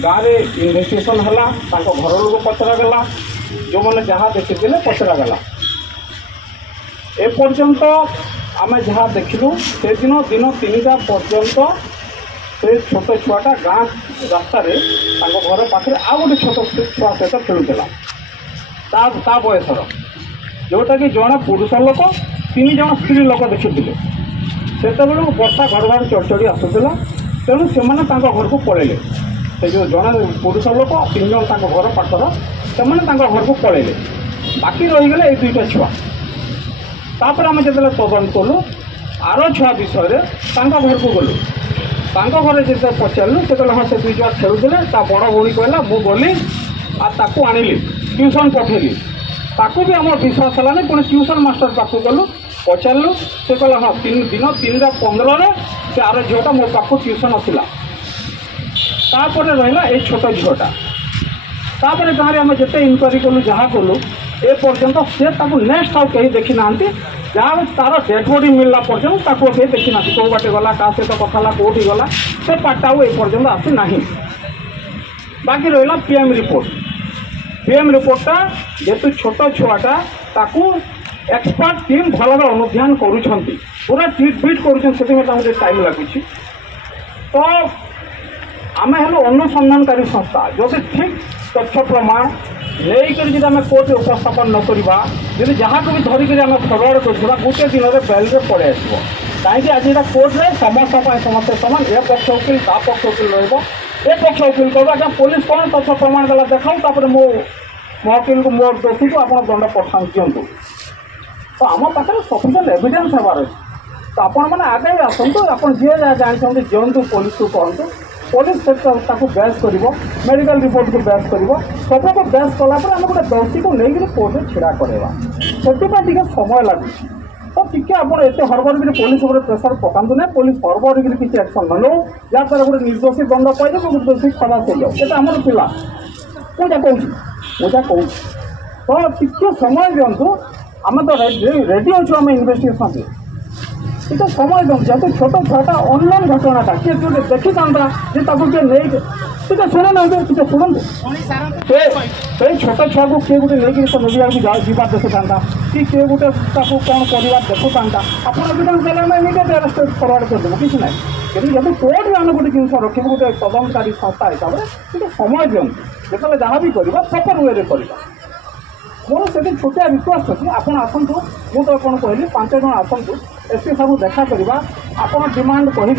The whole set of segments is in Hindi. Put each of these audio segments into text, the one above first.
गाँव में इन्वेस्टिगेशन है घर लोक पचरा गला जो मैंने जहाँ देखी पचरा गला एपर्यंत आम जहाँ देखलु से दिन दिन 3टा पर्यंत से छोट छुआटा गाँ रास्त घर पाखे आउ गोटे छोट छुआ सहित खेलुला ता बयसर जोटा कि जड़े पुरुष लोक 3 जन स्त्री लोक देखी से वर्षा घड़घड़ चढ़चढ़ी आसूला तेणु से घर को पलैले से जो जड़े पुरुष लोक 3 जन घर पाखर से घर को पलैले बाकी रहीगले ये 2टा छुआ तापर आम जो तदंत कलु आर छुआ विषय घर को गलु घर जो पचारू से हाँ से 2 जन खेलुले बड़ भौणी कहला मु गली आकु आनिली ट्यूशन पठेली ताकू भी आम विश्वास है पुणी ट्यूशन मास्टर पाक गलु पचारू से कहला हाँ 3 दिन 3:15 से आर झीटा मो पाक ट्यूशन आसला तापर रहा ये छोट झीटा तापर गाँव में आम जिते इनक्वारी कलु जहाँ कलु ए पर्यंत से नेक्स्ट आउ कहीं देखी ना जहाँ तार डेड बॉडी मिलला पर्यंत कहीं देखी ना कौ बाटे गला का सहित कथा कौटी गला से पार्ट आउ पर्यंत आसी ना बाकी रहा पीएम रिपोर्टा जेतु छोट छुआटा ताकू एक्सपर्ट टीम भल भाव अनुधान करुँच पूरा ट्रिट बीट कर टाइम लगुच तो आम हेलु अनुसंधानकारी संस्था जो से ठीक तथ्य प्रमाण नहीं आम कोर्ट उपस्थापन न करवा जी जहाँ को भी धरिक आम फरवर्ड कर गोटे दिन में बेल पलि आस कहीं आज यहाँ कोर्ट में समस्ते समान ए पक्ष वकिल ता पक्ष वकिल रे पक्ष वकिल कह पुलिस कौन तथ्य प्रमाण देला देखाऊ मो वकिल को मो दोषी को आप दंड पठा दिंतु तो आम पाखे सफिसीएंट एविडेंस होबार अच्छे तो आपण मैंने आगे आसतु आप जी जानते दिंतु पुलिस को कहतु पुलिस बेस कर मेडिकल रिपोर्ट को बेस कर सब को बेस कलापर आम गोटे दोषी को लेकिन कोर्ट में छिड़ा करवा से समय लगे तो टी आप हरबर पुलिस प्रेसर पकातु ना पुलिस हरबर किसी एक्शन न लो जहाँद्वारा गोटे निर्दोषी दंड पाई गोटे दोषी खलास हो जाओ ये आम पिला मुझा कहूँ तो टी समय दिंतु आम तो रेडी अच्छु आम इन्वेस्टिगेशन इतना समय दो जेहतु छोट छुआटा ऑनलाइन घटनाटा किए देखी था किए नहीं टे शुणे ना टे शुणु से छोट छुआ को किए गोटे नहीं मीडिया को जीवा देखी था कि किए गोटे कौन कर देखु था आप एविडेंस देला ना इमिडिएट अरेस्ट फरवर्ड करदेव किसी ना कि जब कोर्ट में आम गोटे जिन रखी गोटे तदंतकारी संस्था हिसाब से समय दिंतु जो जहाँ भी करवा प्रपर वे करवा मोर से छोटिया रिक्वेस्ट अच्छी आपड़ आसतु मुझे तो आपको कहली 5 जन आसतु एसपी साहब देखा करवा आप डिमांड कहे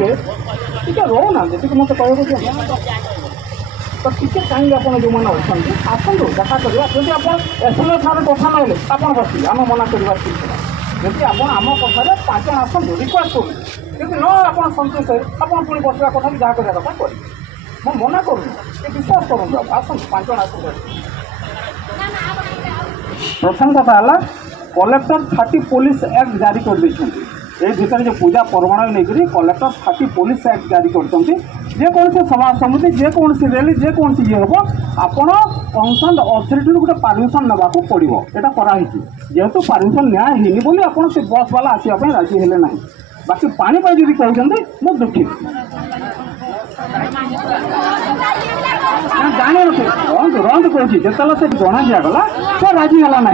टी रोना जी मत कह तो टी कहीं आप जो मैंने अच्छे आसतु देखा करवा जब आप एसएलओ साहब कथा ना आप बस आम मना करवा जब आम कथा 5 जन आसतु रिक्वेस्ट करूँ न आप सन्तुष्ट है आप पुणी बसवा कथा भी जहाँ करवा कथा कर मना करूँ विश्वास करूँ आसतु 5 जन आसतु प्रथम कथा है कलेक्टर 30 पुलिस एक्ट जारी कर भीतर जो पूजा परमाण नहीं कलेक्टर 30 पुलिस एक्ट जारी कर समाज समिति जेकोसी रैली जेकोसी ये हम आपण कंसर्न अथॉरिटी गोटे परमिशन ना पड़ो यहाँ कराई जेहेतु परमिशन नियानी बोली आप से बस वाला आसवाई राजी है ना बाकी पानी जी कहते मुझे दुखित जाने रंत कहूँ जिते से जना दिगला से राजी है ना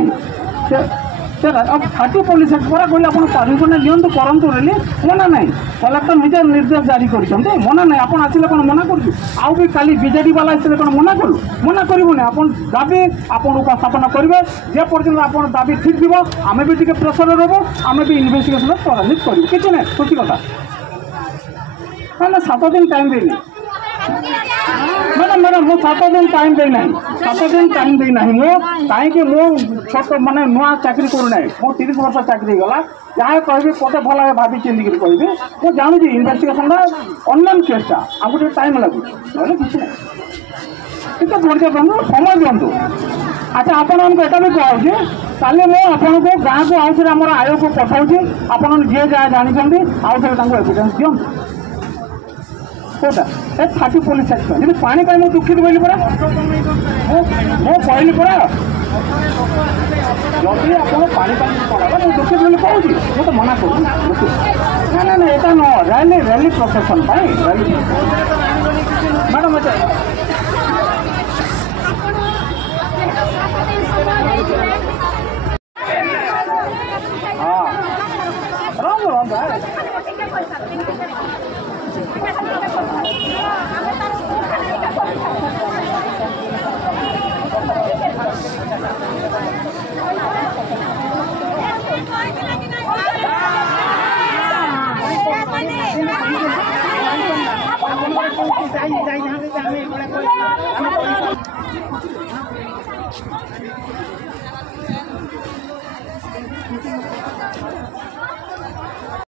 अब 30 पुलिस एक्ट पर कहले आप परमिशन दिंतु करूँ रेली मना ना कलेक्टर निजे निर्देश जारी कर मना ना आप आसिले कौन मना करूँ आउ भी काली बीजेडी वाला आसिले कौन मना कलु मना करूनी आप दाबी आप उपस्थापन करेंगे जे पर्यटन आप दाबी ठीक थी आम भी टे प्रेसर रोबू आम भी इन्वेस्टिगेशन त्वरान्वित करूँ किसी ना खुशी कथा ना 7 दिन टाइम देनी मैडम मो 7 दिन टाइम देना 7 दिन टाइम देना मो कहीं मो छोट मानने नुआ चाकरी करूना मो 30 वर्ष चाकरी गला जहाँ कह मत भल भाव भाभी चिंतिक कह मुझे जानूँ इन्वेस्टिगेशन ऑनलाइन केसटा आमको जो टाइम लगुच ना किसी ना ठीक धैर्य दिखाँ समय दिंतु अच्छा आपण एटा भी कहे काली मुझे आपन को गाँव को आउ थे आम आयोग को पठाऊँ आपन जी जहाँ जानते आउ थे एविडेंस दिंतु कौटा 30 पुलिस एक्ट जी पानी मुझे दुखित कहली पड़ा मो कहली पड़ा जदि आप पानी पड़ा मुझे दुखित बोली कहूँ मुझे मना करूँ ना ना यहाँ न रैली रैली प्रोसेसन रैली मैडम